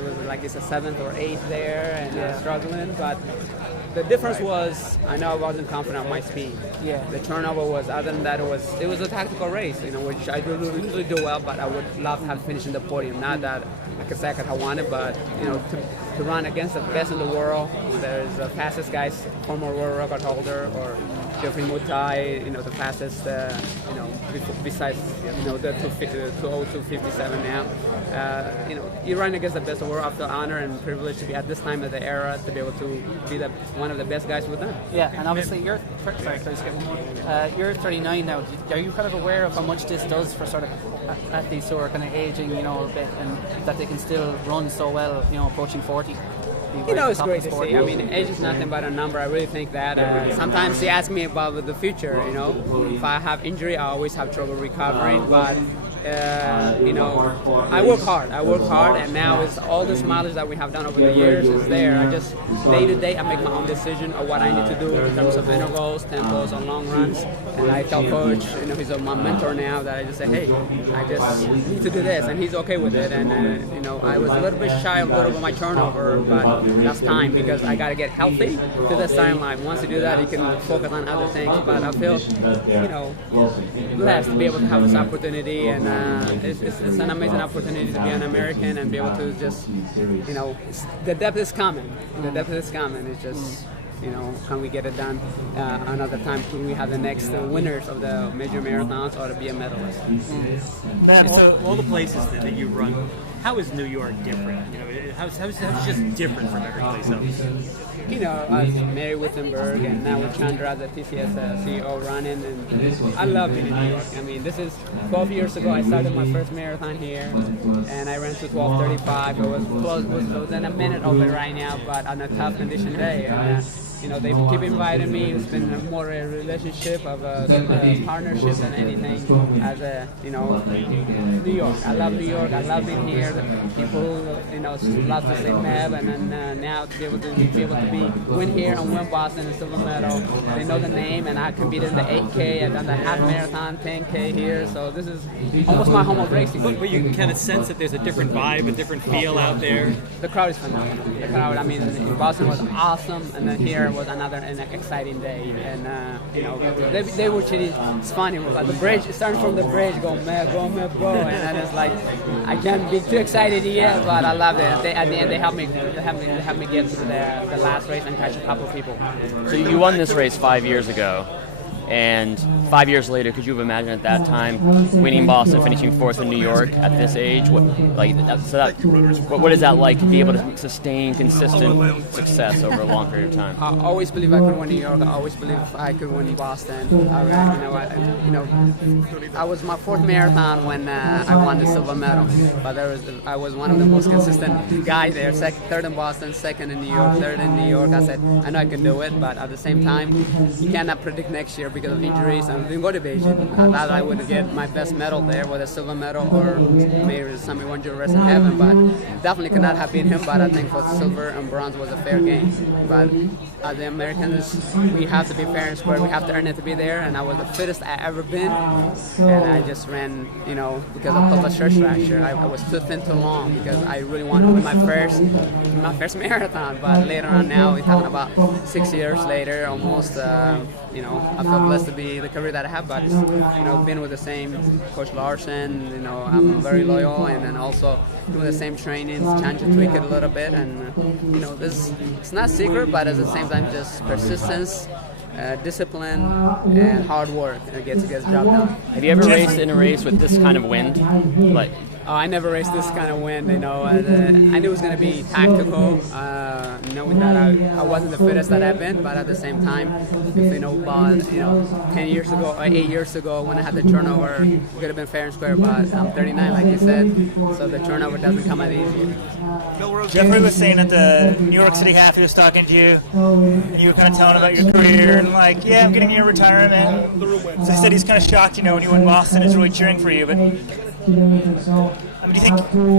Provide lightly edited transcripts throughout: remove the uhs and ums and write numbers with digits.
I was like it's a 7th or 8th there and struggling, but the difference was I know I wasn't confident on my speed. Yeah. The turnover was, other than that, it was a tactical race, which I usually do well, but I would love to have finished in the podium. Not that I could second I wanted, but to run against the best in the world. There's the fastest guys, former world record holder, or Jeffrey Mutai, the fastest, besides the 202.57 now. You run against the best of the world. I feel honored and privileged to be at this time of the era to be able to be one of the best guys with them. Yeah, and obviously you're 39 now. Are you kind of aware of how much this does for sort of athletes who are kind of aging, a bit, and that they can still run so well, approaching 40? It's great to see. I mean, age is nothing but a number. I really think that. Sometimes they ask me about the future. If I have injury, I always have trouble recovering. But I work hard, and now it's all this mileage that we have done over the years is there. I just day to day I make my own decision of what I need to do in terms of intervals, tempos, and long runs. And I tell coach, he's my mentor now, that I just say, hey, I just need to do this, and he's okay with it. And I was a little bit shy of my turnover, but that's time because I got to get healthy to the starting line. Once you do that, you can focus on other things. But I feel, blessed to be able to have this opportunity, and it's an amazing opportunity to be an American and be able to just, the depth is coming. The depth is coming. It's just, can we get it done another time? Can we have the next winners of the major marathons or to be a medalist? So all the places that you run, how is New York different? How's just different from every place else? Mary Wittenberg and now with Chandra, the TCS CEO, running, and I love being in New York. I mean, this is 12 years ago. I started my first marathon here, and I ran to 12:35. It was close, it was within a minute of it right now, but on a tough condition day. And, they keep inviting me. It's been more a relationship of a partnership than anything. As New York. I love New York. I love being here. People, love to say Meb, and then now to be able to win here and win Boston and silver medal. They know the name, and I competed in the 8K. I've done the half marathon, 10K here. So this is almost my home of racing. But you can kind of sense that there's a different vibe, a different feel out there. The crowd is phenomenal. The crowd, I mean, in Boston was awesome, and then here was another exciting day, and they were cheating. It's funny, like the bridge, starting from the bridge, go Meb, go, and then it's like I can't be too excited yet, but I love it. At the end, they helped me get through the last race and catch a couple of people. So you won this race 5 years ago. And 5 years later, could you have imagined at that time winning Boston, finishing 4th in New York at this age? What is that like to be able to sustain consistent success over a long period of time? I always believe I could win New York. I always believe I could win Boston. I was my 4th marathon when I won the silver medal, but I was one of the most consistent guys there. 3rd in Boston, 2nd in New York, 3rd in New York. I said I know I can do it, but at the same time, you cannot predict next year because of injuries and motivation. I thought I would get my best medal there with a silver medal, or maybe Sammy Wanjo rest in heaven, but definitely could not have beat him. But I think for silver and bronze was a fair game. But as the Americans, we have to be fair and square. We have to earn it to be there, and I was the fittest I ever been. And I just ran, because of pelvic stress fracture. I was too thin, too long, because I really wanted to win my first marathon. But later on, now we're talking about 6 years later, almost. I feel blessed to be the career that I have, but been with the same Coach Larson. I'm very loyal, and then also doing the same trainings, trying to tweak it a little bit, and this it's not secret, but at the same time, just persistence, discipline, and hard work gets the job done. Have you ever raced in a race with this kind of wind? I never raced this kind of wind. I knew it was going to be tactical. Knowing that I wasn't the fittest that I've been, but at the same time, about 10 years ago, or 8 years ago, when I had the turnover, it could have been fair and square. But I'm 39, like you said, so the turnover doesn't come out easy. Jeffrey was saying at the New York City half, he was talking to you, and you were kind of telling about your career, and I'm getting near retirement. So he said he's kind of shocked, when you win Boston, is really cheering for you, but. I mean, do you think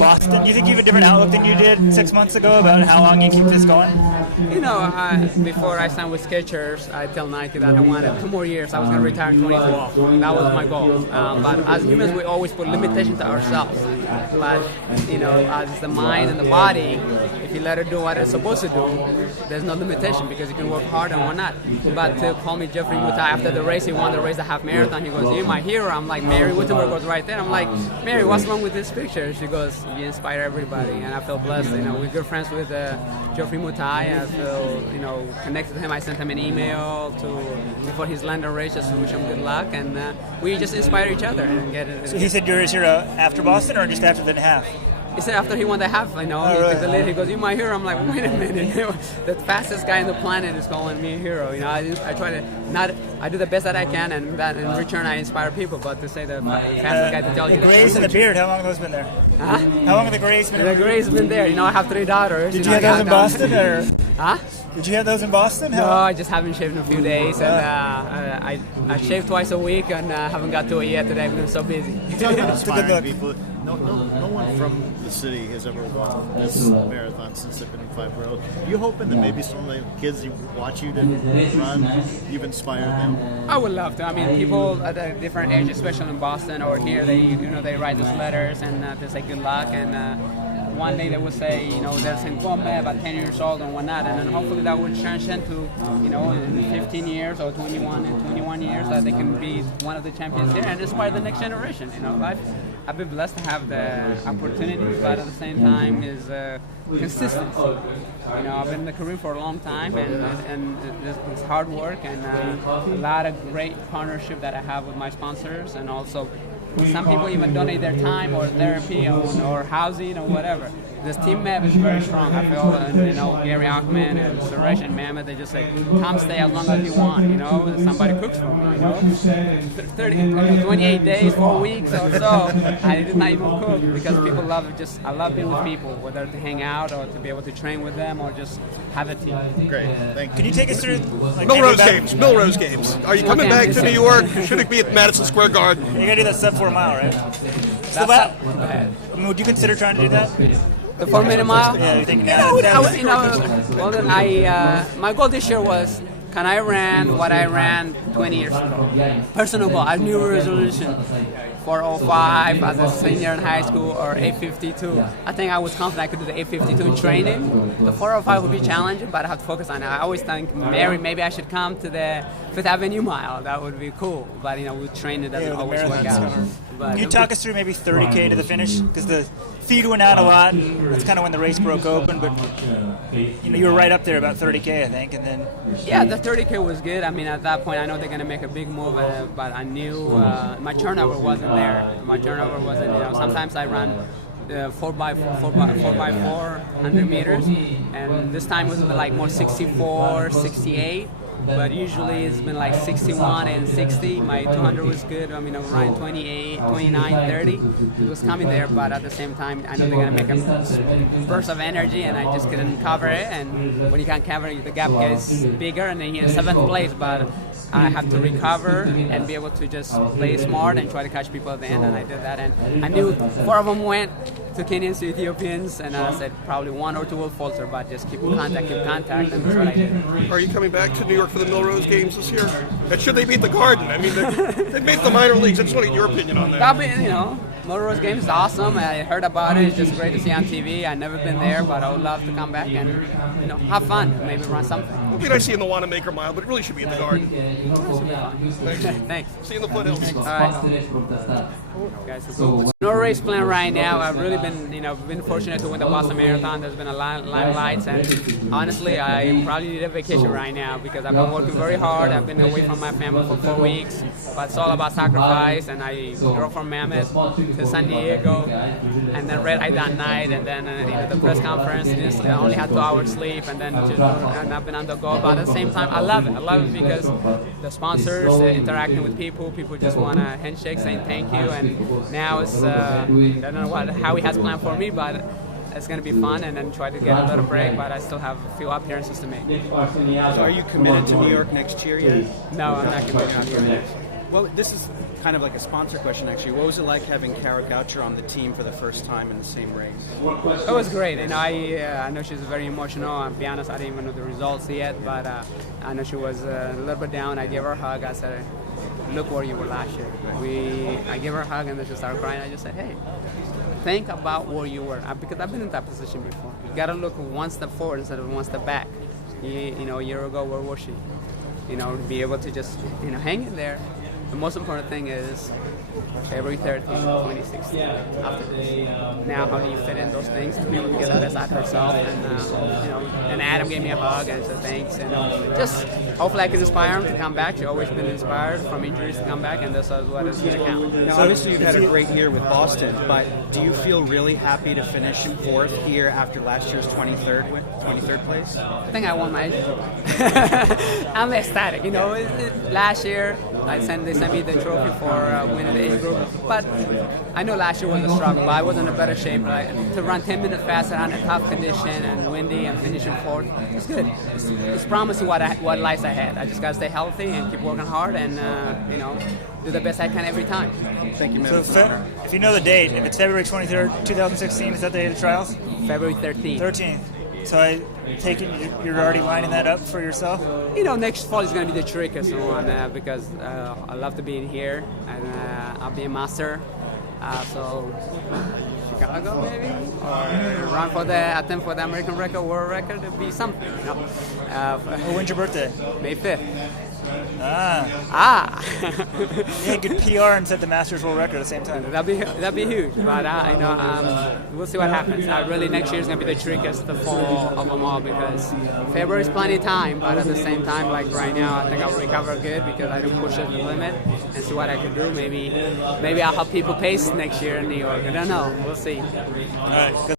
Boston? Do you think you have a different outlook than you did 6 months ago about how long you keep this going? Before I signed with Skechers, I tell Nike that I wanted 2 more years. I was going to retire in 24. That was my goal. But as humans, we always put limitations to ourselves. But as the mind and the body, if you let it do what it's supposed to do, there's no limitation because you can work hard and whatnot. But to call me Jeffrey Mutai after the race, he won the race, the half marathon. He goes, "You're my hero." I'm like, Mary Wittenberg was right there. I'm like, Mary, what's wrong with this picture? She goes, "You inspire everybody," and I feel blessed. We're good friends with Jeffrey Mutai, and I feel connected to him. I sent him an email before his London race just to wish him good luck, and we just inspire each other and get it. So he said you're his hero after Boston or just after the half? He said after he won the half, he took the lead. He goes, "You're my hero." I'm like, wait a minute. The fastest guy on the planet is calling me a hero. I try to I do the best that I can, and that in return I inspire people. But to say the fastest guy to tell you the grays and the beard, how long have those been there? Huh? How long have the grays been there? The grays been there. I have 3 daughters. Did you have those in Boston or? Huh? Did you have those in Boston? No, I just haven't shaved in a few days, and I shave twice a week, and haven't got to it yet today. I've been so busy. Inspiring people. No one from the city has ever won this marathon since they've been in 5 rows. You hoping that maybe some of the kids who watch you to run, you've inspired them? I would love to. I mean, people at a different age, especially in Boston or here, they write us letters and they say good luck, and one day they would say, they're saying, "Go Meb at 10 years old," and whatnot, and then hopefully that would transcend to, in 15 years or 21 years that they can be one of the champions here and inspire the next generation. I've been blessed to have the opportunity, but at the same time is consistency. I've been in the career for a long time, and it's hard work and a lot of great partnership that I have with my sponsors, and also some people even donate their time or therapy or housing or whatever. This team Meb is very strong. I feel, Gary Ackman and Suresh and Mammoth, they just say, "Come stay as long as you want." Somebody cooks for me. 28 days, 4 weeks or so, I did not even cook because people I love being with people, whether to hang out or to be able to train with them or just have a team. Great, thank you. Can you take us through Milrose Games. Are you coming back to New York? Should it be at Madison Square Garden? You're gonna do that sub 4 mile, right? Would you consider trying to do that? The 4-minute mile? Yeah, you think my goal this year was, can I ran what I ran 20 years ago? Personal goal, a new resolution. 4:05 as a senior in high school or 8:52. I think I was confident I could do the 8:52 in training. The 4:05 would be challenging, but I have to focus on it. I always think, Mary, maybe I should come to the Fifth Avenue mile. That would be cool. But with training, it doesn't always work out. Can you talk us through maybe 30K to the finish? Because the feed went out a lot, and that's kind of when the race broke open. But you were right up there about 30K, I think, and then. Yeah, the 30K was good. I mean, at that point, I know they're going to make a big move, but I knew my turnover wasn't there. My turnover wasn't. Sometimes I run 4x4 100 meters, and this time was like more 64, 68. But usually it's been like 61 and 60. My 200 was good. I mean, I was running 28, 29, 30. It was coming there, but at the same time, I know they're going to make a burst of energy, and I just couldn't cover it. And when you can't cover it, the gap gets bigger, and then you're in 7th place. But I have to recover and be able to just play smart and try to catch people at the end, and I did that. And I knew 4 of them went to Kenyans, to Ethiopians, and I said probably 1 or 2 will falter, but just keep contact, and that's what I did. Are you coming back to New York for the Milrose Games this year? And should they beat the Garden? I mean, they made the minor leagues. I just want your opinion on that. Milrose Games is awesome. I heard about it. It's just great to see on TV. I've never been there, but I would love to come back and have fun. Maybe run something. It would be nice seeing the Wanamaker Mile, but it really should be at the Garden. Thanks. See you in the foothills. All right. No race plan right now. I've really been fortunate to win the Boston Marathon. There's been a lot of lights, and honestly, I probably need a vacation right now because I've been working very hard. I've been away from my family for 4 weeks, but it's all about sacrifice. And I drove from Mammoth to San Diego, and then red eye that night, and then the press conference. I only had 2 hours sleep, and then and I've been on the go. But at the same time, I love it. I love it because the sponsors interacting with people just want a handshake, saying thank you. And now it's I don't know how he has planned for me, but it's going to be fun, and then try to get a little break, but I still have a few appearances to make. So are you committed to New York next year yet? No, I'm not committed to New York next year. Well, this is kind of like a sponsor question, actually. What was it like having Kara Goucher on the team for the first time in the same race? It was great, and I know she's very emotional. I'll be honest, I didn't even know the results yet, but I know she was a little bit down. I gave her a hug. I said, "Look where you were last year." I gave her a hug, and then she started crying. I just said, "Hey, think about where you were," because I've been in that position before. You got to look one step forward instead of one step back. You know, a year ago, where was she? You know, to be able to just hang in there. The most important thing is February 13th, 2016. After this. Now, how do you fit in those things to be able to get the best out of herself? And and Adam gave me a hug and said thanks, and just hopefully I can inspire him to come back. She's always been inspired from injuries to come back, and this is what is going to count. Now, obviously, you've had a great year with Boston, but do you feel really happy to finish in 4th here after last year's 23rd place? I think I won my age group. I'm ecstatic. Last year they sent me the trophy for winning the age group, but I know last year was a struggle. But I was in a better shape. To run 10 minutes faster on a tough condition and windy and finishing 4th, it's good. It's promising what lies ahead. I just gotta stay healthy and keep working hard and do the best I can every time. Thank you, Meb. So, if you know the date, if it's February 23rd, 2016, is that the day of the trials? February 13th. 13th. So I take it you're already lining that up for yourself? Next fall is going to be the trickiest one because I love to be in here, and I'll be a master. So Chicago maybe, or attempt for the American record, world record. It'd be something. When's your birthday? May 5th. Yeah, good PR and set the Masters world record at the same time. That'd be huge, but we'll see what happens. Really, next year is gonna be the trickiest fall of them all because February is plenty of time, but at the same time, like right now, I think I'll recover good because I don't push it to the limit and see what I can do. Maybe I'll help people pace next year in New York. I don't know. We'll see. All right. Good.